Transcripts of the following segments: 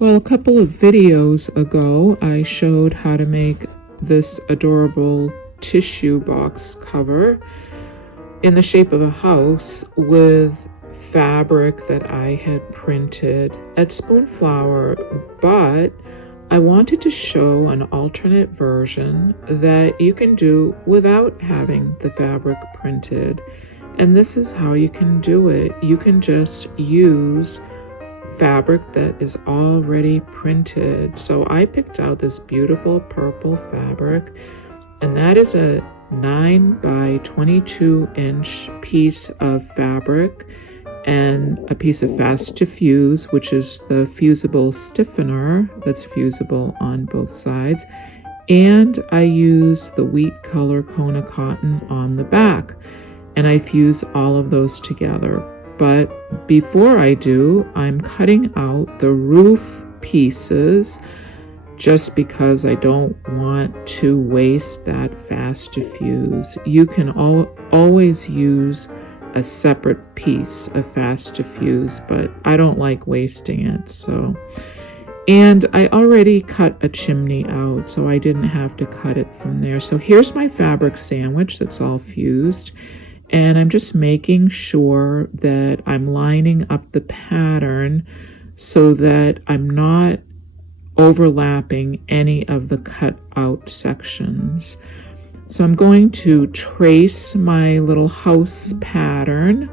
Well, a couple of videos ago, I showed how to make this adorable tissue box cover in the shape of a house with fabric that I had printed at Spoonflower, but I wanted to show an alternate version that you can do without having the fabric printed. And this is how you can do it. You can just use fabric that is already printed. So I picked out this beautiful purple fabric, and that is a 9 by 22 inch piece of fabric and a piece of fast to fuse, which is the fusible stiffener that's fusible on both sides. And I use the wheat color Kona cotton on the back, and I fuse all of those together. But before I do, I'm cutting out the roof pieces just because I don't want to waste that fast to fuse. You can always use a separate piece of fast to fuse, but I don't like wasting it. So, and I already cut a chimney out, so I didn't have to cut it from there. So here's my fabric sandwich that's all fused. And I'm just making sure that I'm lining up the pattern so that I'm not overlapping any of the cut out sections. So I'm going to trace my little house pattern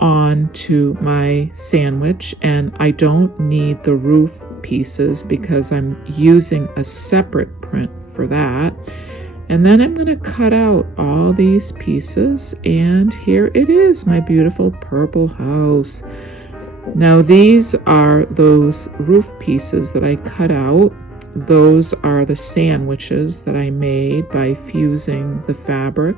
onto my sandwich, and I don't need the roof pieces because I'm using a separate print for that. And then I'm going to cut out all these pieces, and here it is, my beautiful purple house. Now these are those roof pieces that I cut out. Those are the sandwiches that I made by fusing the fabric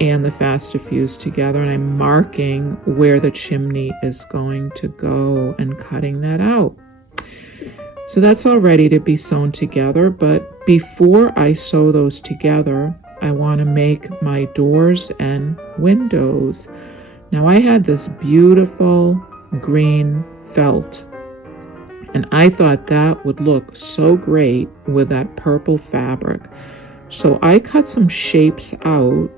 and the fast to fuse together, and I'm marking where the chimney is going to go and cutting that out. So that's all ready to be sewn together, but before I sew those together, I want to make my doors and windows. Now I had this beautiful green felt, and I thought that would look so great with that purple fabric. So I cut some shapes out,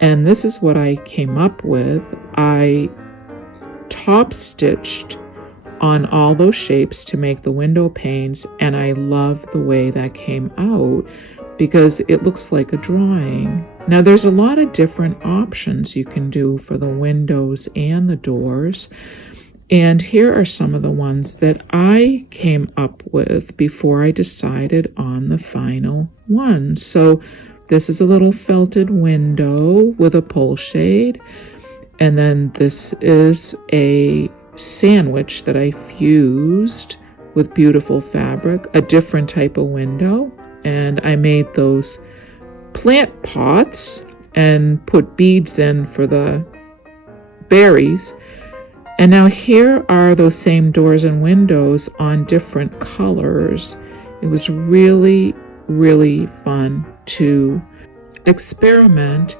and this is what I came up with. I top stitched on all those shapes to make the window panes, and I love the way that came out because it looks like a drawing. Now there's a lot of different options you can do for the windows and the doors, and here are some of the ones that I came up with before I decided on the final one. So this is a little felted window with a pole shade, and then this is a sandwich that I fused with beautiful fabric, a different type of window, and I made those plant pots and put beads in for the berries. And now here are those same doors and windows on different colors. It was really, really fun to experiment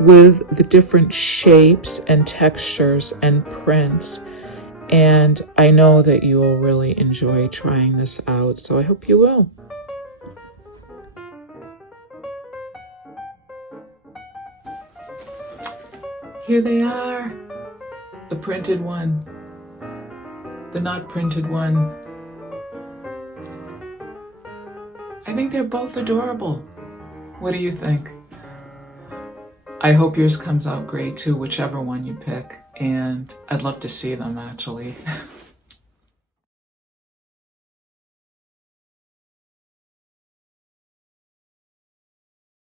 with the different shapes and textures and prints. And I know that you will really enjoy trying this out, so I hope you will. Here they are. The printed one, the not printed one. I think they're both adorable. What do you think? I hope yours comes out great too, whichever one you pick. And I'd love to see them actually.